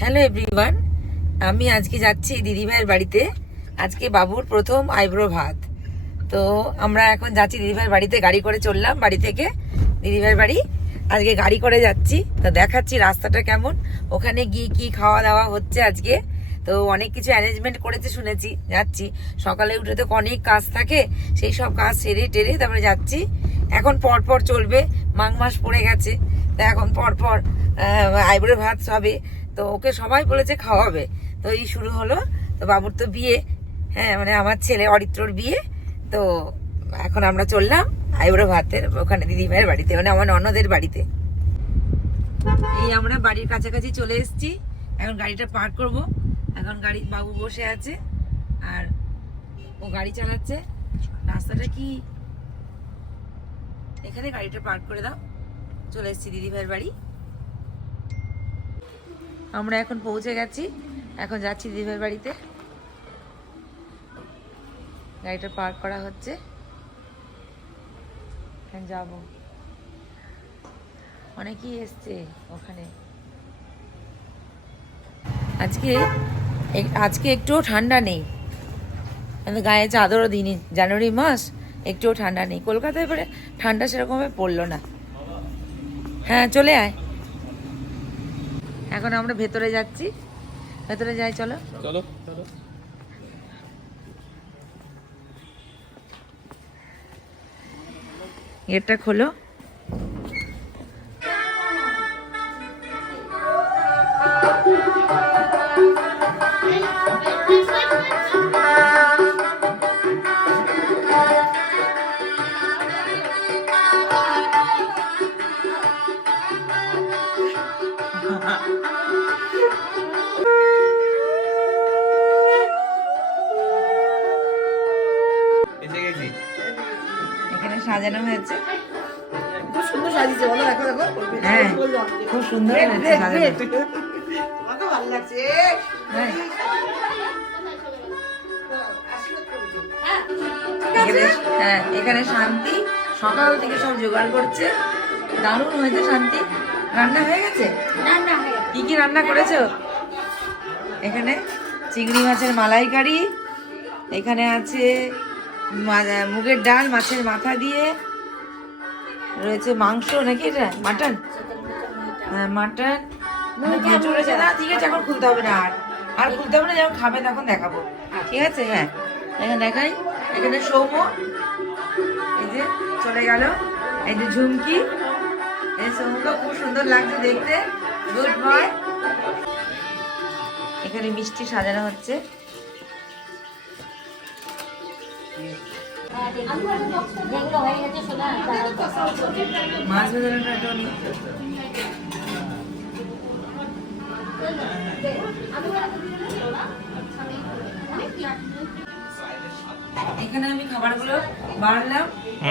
Hello everyone, আমি আজকে যাচ্ছি দিদিভাইয়ের বাড়িতে। আজকে বাবুর প্রথম আইব্রো ভাত। তো আমরা এখন যাচ্ছি দিদিভাইয়ের বাড়িতে, গাড়ি করে চললাম বাড়ি থেকে দিদিভাইয়ের বাড়ি। আজকে গাড়ি করে যাচ্ছি, তো দেখাচ্ছি রাস্তাটা কেমন, ওখানে গিয়ে কি খাওয়া দাওয়া হচ্ছে আজকে। তো অনেক কিছু অ্যারেঞ্জমেন্ট করেছে শুনেছি, যাচ্ছি। সকালে উঠে তো অনেক কাজ থাকে, সেই সব কাজ সেরে টেরে তারপরে যাচ্ছি। এখন পরপর চলবে, মাঘ মাস পড়ে গেছে, তা এখন পরপর আইব্রো ভাত হবে। তো ওকে সবাই বলেছে খাওয়াবে, তো এই শুরু হলো। তো বাবুর তো বিয়ে, হ্যাঁ মানে আমার ছেলে অরিত্রর বিয়ে। তো এখন আমরা চললাম আইব্রো ভাতের ওখানে দিদিভাইয়ের বাড়িতে, মানে আমার ননদের বাড়িতে। এই আমরা বাড়ির কাছাকাছি চলে এসেছি, এখন গাড়িটা পার্ক করব। এখন গাড়ি বাবু বসে আছে আর ও গাড়ি চালাচ্ছে। রাস্তাটা কি, এখানে গাড়িটা পার্ক করে দাও। চলে এসেছি দিদিভাইয়ের বাড়ি। আমরা এখন পৌঁছে গেছি, এখন যাচ্ছি দিদিভাইয়ের বাড়িতে। গাড়িটা পার্ক করা হচ্ছে, এখন যাব। অনেকেই এসছে ওখানে। আজকে একটুও ঠান্ডা নেই, গায়ে চাদরও দিইনি। জানুয়ারি মাস, একটুও ঠান্ডা নেই। কলকাতায় পরে ঠান্ডা সেরকমভাবে পড়লো না। হ্যাঁ চলে আয়। এখন আমরা ভেতরে যাচ্ছি, ভেতরে যাই, চলো চলো চলো। গেটটা খোলো। এখানে সাজানো হয়েছে, খুব সুন্দর সাজিয়েছে, বলো দেখো দেখো। হ্যাঁ খুব সুন্দর হয়েছে সাজানো। তোমাকে ভালো লাগছে। হ্যাঁ এখানে শান্তি সকাল থেকে সব জোগাড় করছে। দারুণ হয়েছে শান্তি। রান্না হয়ে গেছে? কি কি রান্না করেছো? এখানে চিংড়ি মাছের মালাইকারি, এখানে আছে মুগের ডাল মাছের মাথা দিয়ে, রয়েছে মাংস নাকি এটা মাটন, হ্যাঁ মাটন রয়েছে। না ঠিক আছে, এখন খুলতে হবে না, আর খুলতে হবে না, যখন খাবে তখন দেখাবো, ঠিক আছে? হ্যাঁ এখানে দেখাই। এখানে সৌম্য এই যে চলে গেল, এই যে ঝুমকি, এই সৌম্যকে খুব সুন্দর লাগছে দেখতে, গুড বয়। এখানে মিষ্টি সাজানো হচ্ছে। মাছ ভাজানোটা অনেক এখানে আমি খাবারগুলো বাড়লাম।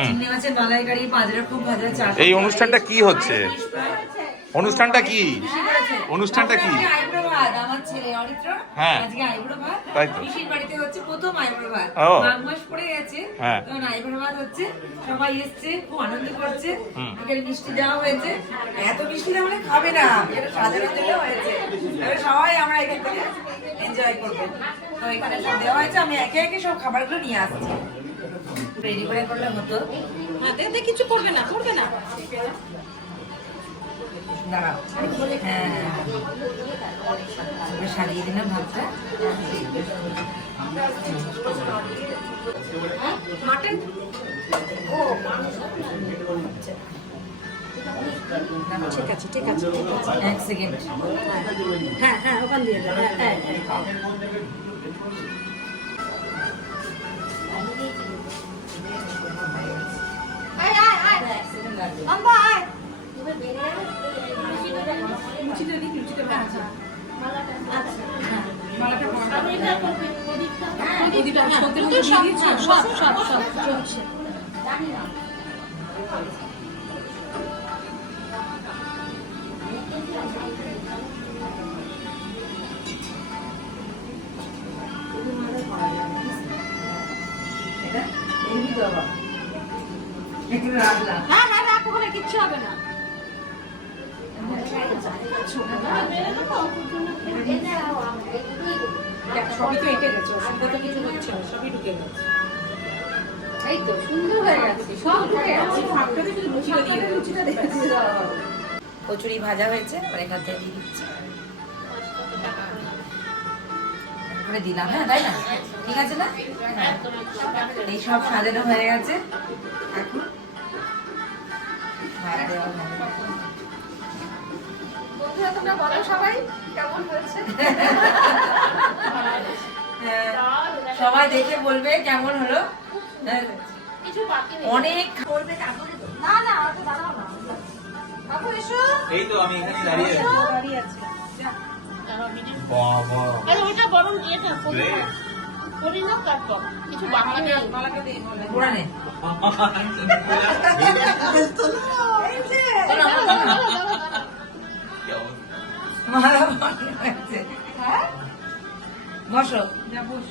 চিংড়ি মাছের মালাইকারি, পাঁচরা খুব ভাজা, চাল। এই অনুষ্ঠানটা কি হচ্ছে? অনুষ্ঠানটা কি? অনুষ্ঠানটা কি? আমার ছেলে অরিত্র আজকে আইব্রো ভাত, পিসির বাড়িতে হচ্ছে প্রথম আইব্রো ভাত। মাঘ মাস পড়ে গেছে, তখন আইব্রো ভাত হচ্ছে, সবাই এসছে, খুব আনন্দ করছে। এখানে মিষ্টি দেওয়া হয়েছে, এত মিষ্টি দেওয়া মানে খাবে না, এটা সাজানো দেওয়া হয়েছে, সবাই আমরা এখান থেকে এনজয় করবো। তো এখানে সব দেওয়া হয়েছে, আমি একে একে সব খাবারগুলো নিয়ে আসছি। রেডি করে করলে হতো, কিছু করবে না, করবে না। দাঁড়াও, হ্যাঁ সারিয়ে দিলাম ভাতটা। মাটন ঠিক আছে ঠিক আছে ঠিক আছে, এক সেকেন্ড। হ্যাঁ হ্যাঁ ওখান দিয়ে হ্যাঁ একটু রাখলাম। হ্যাঁ হ্যাঁ রাখো, কিচ্ছু হবে না। সবই তো এঁটে গেছে, অসুবিধা তো কিছু হচ্ছে না, সবই ঢুকে গেছে। এই তো সুন্দর হয়ে গেছে, সব ঢুকে গেছে। ফাঁকটাতে শুধু লুচিটা দিয়ে দাও। কচুরি ভাজা হয়েছে, আর এখান থেকে দিয়ে দিচ্ছি করে দিলাম। হ্যাঁ তাই না, ঠিক আছে না? হ্যাঁ। এই সব সাজানো হয়ে গেছে, এখন ভাত দেওয়া হবে। বন্ধুরা তোমরা বলো সবাই কেমন হয়েছে। হ্যাঁ, সবাই দেখে বলবে কেমন হলো। হ্যাঁ, অনেক বলবে কাকুরে তো। না না অত দাঁড়াও না। কাকু এসো। এই তো আমি এখানে দাঁড়িয়ে আছি। দাঁড়িয়ে আছে। বাবা আরে ওটা বরং এটা করি না, তারপর কিছু বাকি নেই। মালাটা দিয়ে বলে। পুরা নে। মারা মনে হয়েছে। বসো। যা বস।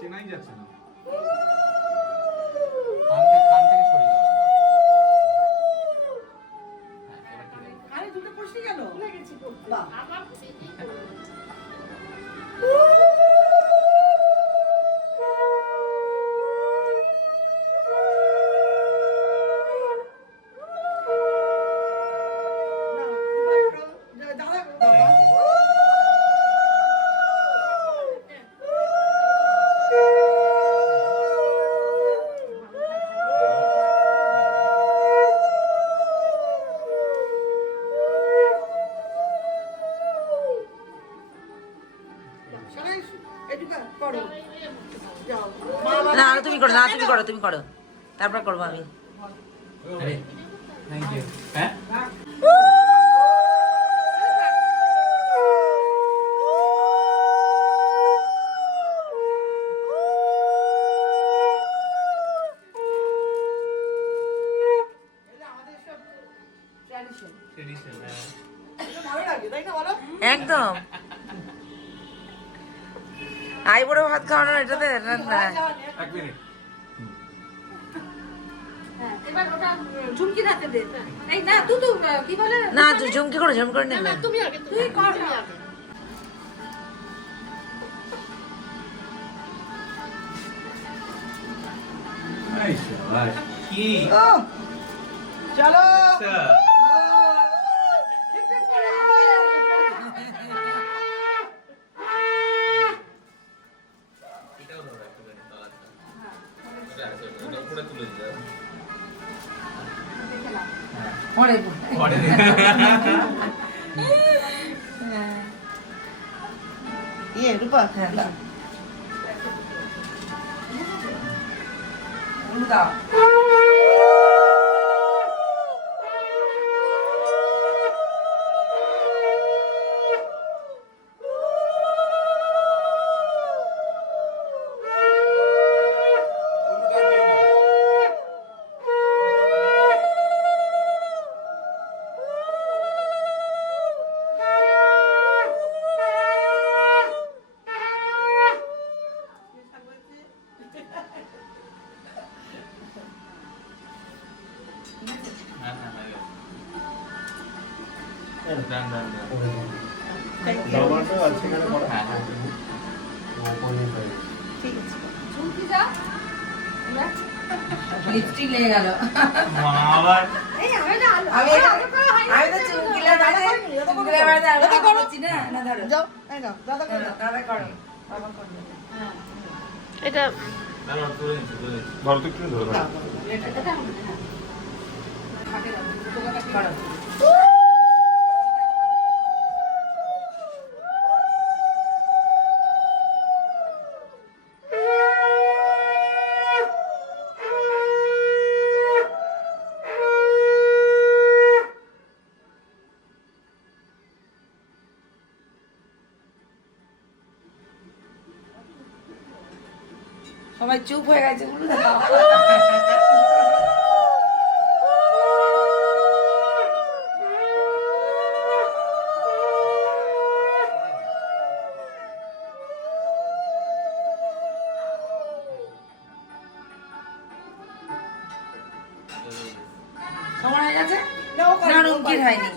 চেনাই যাচ্ছে না। কান থেকে সরিয়ে দাও। আরে দুটো পড়ছে গেল। বাহ। না তুমি করো, না তুমি করো, তুমি করো, তারপর করবো আমি। আরে থ্যাংক ইউ। হ্যাঁ ট্রেডিশন। একদম আই বড় ভাত খাওয়ানো এটাতে রান্না। এক মিনিট। হ্যাঁ, এবার ওটা ঝুমকি হাতে দে। এই না তুই তো কি বলে না ঝুমকি করে ঝুম করে নিলাম। তুমি আগে, তুই কর তুমি আগে। এই শাবাশ। কি চলো। আচ্ছা। এটাও ধরো একটুখানি তলাটা। ওটা উপরে তুলে দিতে হবে। পরে পরে রূপা। হ্যাঁ দাও। দাও। হ্যাঁ হ্যাঁ হ্যাঁ ডান ডান ডান। জামাটা আছে এখানে পড়া। হ্যাঁ হ্যাঁ ঠিক আছে। ঝুমকি যা লিপস্টিক লেগে গেল। মা আবার এই আমি না আমি আমি তো চুমকিলা বাড়িতে আলাদা করছি না। না ধরো যাও, এই নাও, দাদা করো। দাদা করো, বাবা করবে। এটা তারপর তুলে নিচ্ছি তুলে নিচ্ছি। ধরো তো একটু ধরো। করো। সবাই চুপ হয়ে গেছে বলুন। সময় হয়ে গেছে না, রুমকির হয়নি।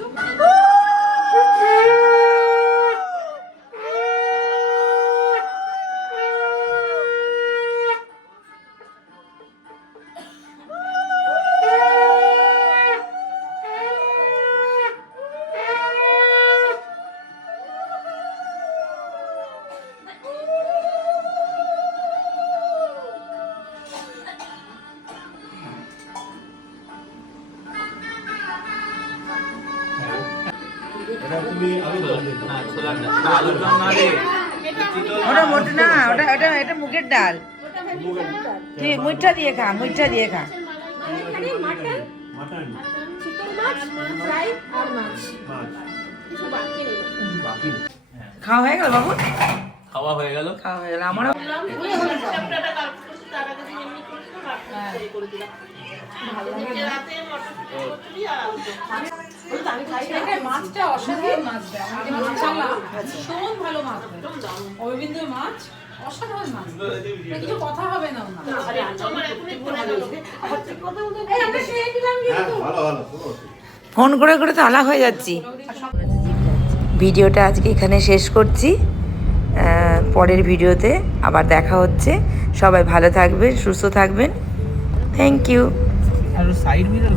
এটা তুমি আলু দম দিতে না ছোলার ডাল না, আলুর দম না রে ওটা মোট না, ওটা এটা এটা মুগের ডাল। তুই মুইঠা দিয়ে খা, মুইঠা দিয়ে খা। এখানে মাটন, মাটন চিকেন মাছ, ফ্রাই আর মাছ। মাছ কিছু বাকি নেই। বাকি খাওয়া হয়ে গেল বাবু? খাওয়া হয়ে গেল। খাওয়া হয়ে গেল আমারও। চ্যাপ্টারটা কাট করছি, তার আগে দিন এমনি করেছিলাম, আর করে দিলাম। রাতে মটরশুঁটি কচুরি আর আলু দম। এটা মাছটা অসাধারণ মাছটা আমি যে মাছ আনলাম ভীষণ ভালো মাছ অরবিন্দ মাছ অসাধারণ মাছ কিছু কথা হবে না ওনার। আরে আমার এখনই পড়ে গেল। এই আমরা খেয়ে নিলাম হ্যাঁ কিন্তু। ভালো ভালো কোনো অসুবিধা নেই। ফোন করে করে তো আলাপ হয়ে যাচ্ছি। ভিডিওটা আজকে এখানে শেষ করছি, পরের ভিডিওতে আবার দেখা হচ্ছে। সবাই ভালো থাকবেন, সুস্থ থাকবেন। Thank you. আর সাইড মিরর